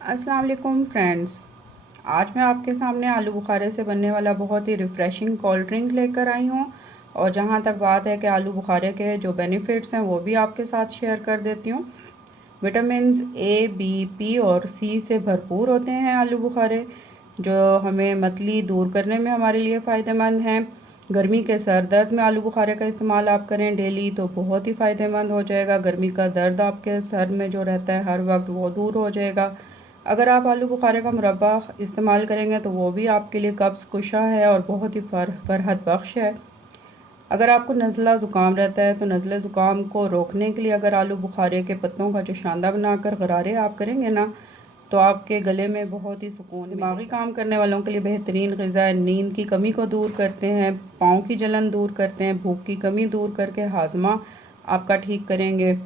अस्सलाम वालेकुम फ्रेंड्स। आज मैं आपके सामने आलू बुखारे से बनने वाला बहुत ही रिफ़्रेशिंग कोल्ड ड्रिंक लेकर आई हूँ। और जहाँ तक बात है कि आलू बुखारे के जो बेनिफिट्स हैं वो भी आपके साथ शेयर कर देती हूँ। विटामिन्स ए, बी, पी और सी से भरपूर होते हैं आलू बुखारे, जो हमें मतली दूर करने में हमारे लिए फ़ायदेमंद हैं। गर्मी के सर दर्द में आलू बुखारे का इस्तेमाल आप करें डेली तो बहुत ही फ़ायदेमंद हो जाएगा। गर्मी का दर्द आपके सर में जो रहता है हर वक्त वो दूर हो जाएगा। अगर आप आलू बुखारे का मुरब्बा इस्तेमाल करेंगे तो वो भी आपके लिए कब्ज़ कुशा है और बहुत ही फ़रहत बख्श है। अगर आपको नज़ला ज़ुकाम रहता है तो नज़ले ज़ुकाम को रोकने के लिए अगर आलू बुखारे के पत्तों का जो शांदा बनाकर गरारे आप करेंगे ना, तो आपके गले में बहुत ही सुकून। दिमागी काम करने वालों के लिए बेहतरीन ग़िज़ा है। नींद की कमी को दूर करते हैं, पाँव की जलन दूर करते हैं, भूख की कमी दूर करके हाजमा आपका ठीक करेंगे।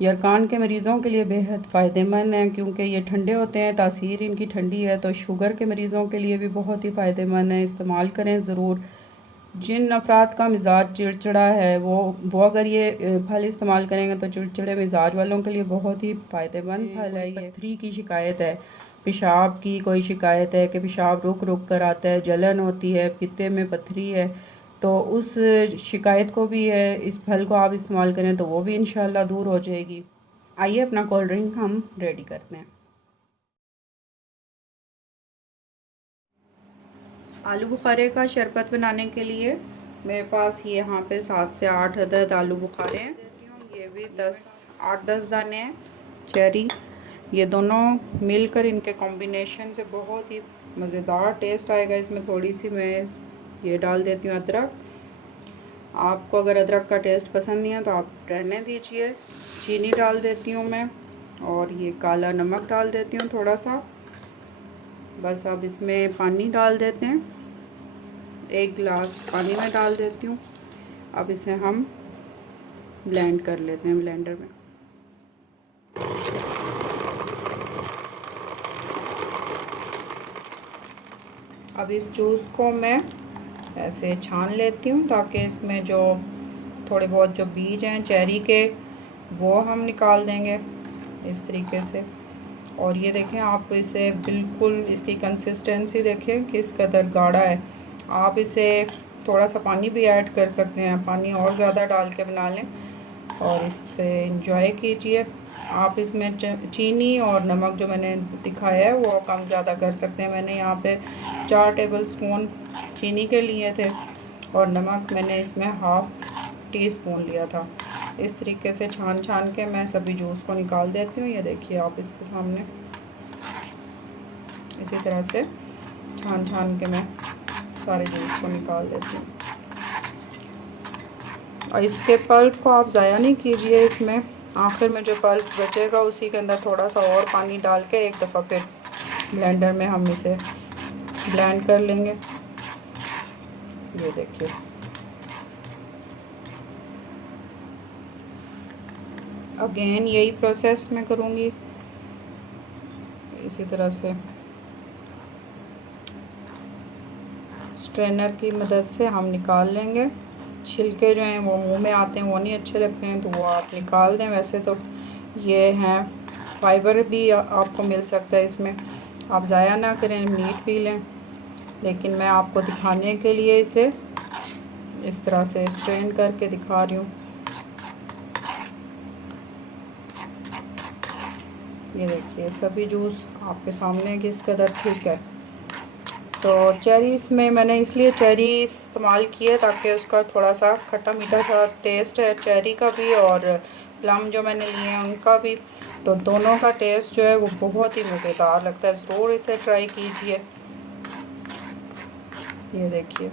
यरकान के मरीज़ों के लिए बेहद फ़ायदेमंद हैं क्योंकि ये ठंडे होते हैं, तासीर इनकी ठंडी है। तो शुगर के मरीज़ों के लिए भी बहुत ही फ़ायदेमंद है, इस्तेमाल करें ज़रूर। जिन अफराद का मिजाज चिड़चिड़ा है वो अगर ये फल इस्तेमाल करेंगे तो चिड़चिड़े मिजाज वालों के लिए बहुत ही फ़ायदेमंद फल है। ये पथरी की शिकायत है, पेशाब की कोई शिकायत है कि पेशाब रुक रुक कर आता है, जलन होती है, पित्ते में पथरी है, तो उस शिकायत को भी है इस फल को आप इस्तेमाल करें तो वो भी इंशाल्लाह दूर हो जाएगी। आइए अपना कोल्ड ड्रिंक हम रेडी करते हैं। आलू बुखारे का शरबत बनाने के लिए मेरे पास ये यहाँ पे 7 से 8 अदद आलू बुखारे हैं। ये भी 8-10 दाने हैं चेरी। ये दोनों मिलकर इनके कॉम्बिनेशन से बहुत ही मज़ेदार टेस्ट आएगा। इसमें थोड़ी सी मैं ये डाल देती हूँ अदरक। आपको अगर अदरक का टेस्ट पसंद नहीं है तो आप रहने दीजिए। चीनी डाल देती हूँ मैं, और ये काला नमक डाल देती हूँ थोड़ा सा। बस अब इसमें पानी डाल देते हैं, 1 गिलास पानी में डाल देती हूँ। अब इसे हम ब्लेंड कर लेते हैं ब्लेंडर में। अब इस जूस को मैं ऐसे छान लेती हूँ ताकि इसमें जो थोड़े बहुत जो बीज हैं चेरी के वो हम निकाल देंगे इस तरीके से। और ये देखें, आप इसे बिल्कुल इसकी कंसिस्टेंसी देखें किस कदर गाढ़ा है। आप इसे थोड़ा सा पानी भी ऐड कर सकते हैं, पानी और ज़्यादा डाल के बना लें और इससे इंजॉय कीजिए। आप इसमें चीनी और नमक जो मैंने दिखाया है वो कम ज़्यादा कर सकते हैं। मैंने यहाँ पे 4 टेबल स्पून चीनी के लिए थे और नमक मैंने इसमें ½ टी स्पून लिया था। इस तरीके से छान छान के मैं सभी जूस को निकाल देती हूँ। ये देखिए आप इसके सामने इसी तरह से छान छान के मैं सारे जूस को निकाल देती हूँ। और इसके पल्प को आप ज़ाया नहीं कीजिए। इसमें आखिर में जो पल्प बचेगा उसी के अंदर थोड़ा सा और पानी डाल के एक दफ़ा फिर ब्लेंडर में हम इसे ब्लेंड कर लेंगे। ये देखिए, अगेन यही प्रोसेस मैं करूँगी। इसी तरह से स्ट्रेनर की मदद से हम निकाल लेंगे। छिलके जो हैं वो मुंह में आते हैं, वो नहीं अच्छे लगते हैं, तो वो आप निकाल दें। वैसे तो ये हैं, फाइबर भी आपको मिल सकता है इसमें, आप ज़ाया ना करें, मीठ भी लें। लेकिन मैं आपको दिखाने के लिए इसे इस तरह से स्ट्रेन करके दिखा रही हूँ। ये देखिए सभी जूस आपके सामने किस कदर ठीक है। तो चेरी इसमें मैंने इसलिए चेरी इस्तेमाल की है ताकि उसका थोड़ा सा खट्टा मीठा सा टेस्ट है चेरी का भी, और प्लम जो मैंने लिए हैं उनका भी। तो दोनों का टेस्ट जो है वो बहुत ही मज़ेदार लगता है। ज़रूर इसे ट्राई कीजिए। ये देखिए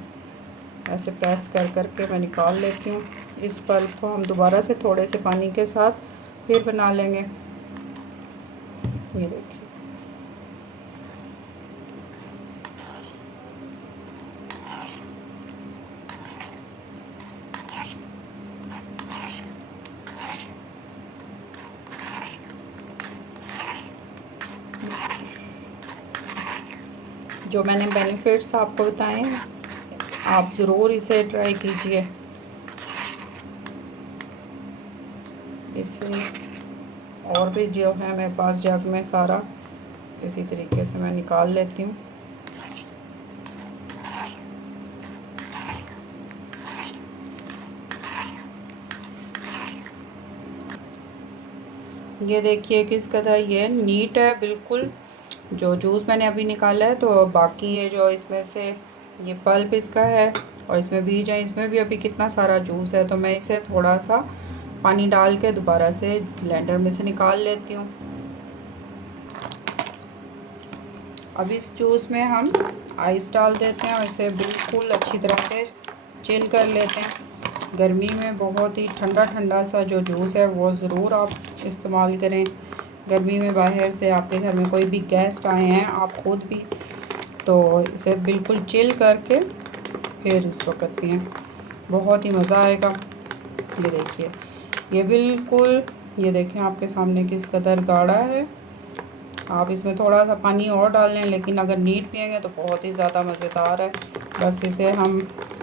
ऐसे प्रेस कर करके मैं निकाल लेती हूँ। इस पल्प को हम दोबारा से थोड़े से पानी के साथ फिर बना लेंगे। ये देखिए, जो मैंने बेनिफिट्स आपको बताए हैं आप ज़रूर इसे ट्राई कीजिए। इससे और भी जो है मेरे पास जग में सारा इसी तरीके से मैं निकाल लेती हूँ। ये देखिए किस कदर ये नीट है बिल्कुल। जो जूस मैंने अभी निकाला है, तो बाकी ये जो इसमें से ये पल्प इसका है और इसमें बीज है, इसमें भी अभी कितना सारा जूस है। तो मैं इसे थोड़ा सा पानी डाल के दोबारा से ब्लेंडर में से निकाल लेती हूँ। अब इस जूस में हम आइस डाल देते हैं और इसे बिल्कुल अच्छी तरह से चिल कर लेते हैं। गर्मी में बहुत ही ठंडा ठंडा सा जो जूस है वो ज़रूर आप इस्तेमाल करें। गर्मी में बाहर से आपके घर में कोई भी गेस्ट आए हैं, आप ख़ुद भी, तो इसे बिल्कुल चिल करके फिर इस वक्त पिएं, बहुत ही मज़ा आएगा। ये देखिए ये बिल्कुल, ये देखें आपके सामने किस कदर गाढ़ा है। आप इसमें थोड़ा सा पानी और डाल लें, लेकिन अगर नीट पिएंगे तो बहुत ही ज़्यादा मज़ेदार है। बस इसे हम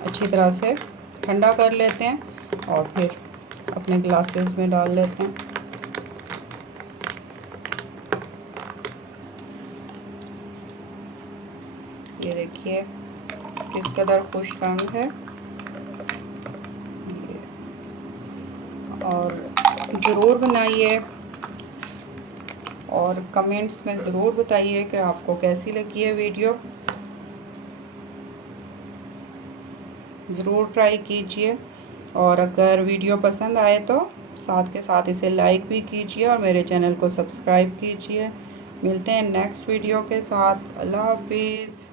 अच्छी तरह से ठंडा कर लेते हैं और फिर अपने ग्लासेस में डाल लेते हैं। ये देखिए किस कदर खुश रंग है। और ज़रूर बनाइए और कमेंट्स में ज़रूर बताइए कि आपको कैसी लगी है वीडियो। ज़रूर ट्राई कीजिए और अगर वीडियो पसंद आए तो साथ के साथ इसे लाइक भी कीजिए और मेरे चैनल को सब्सक्राइब कीजिए। मिलते हैं नेक्स्ट वीडियो के साथ। अल्लाह हाफिज़।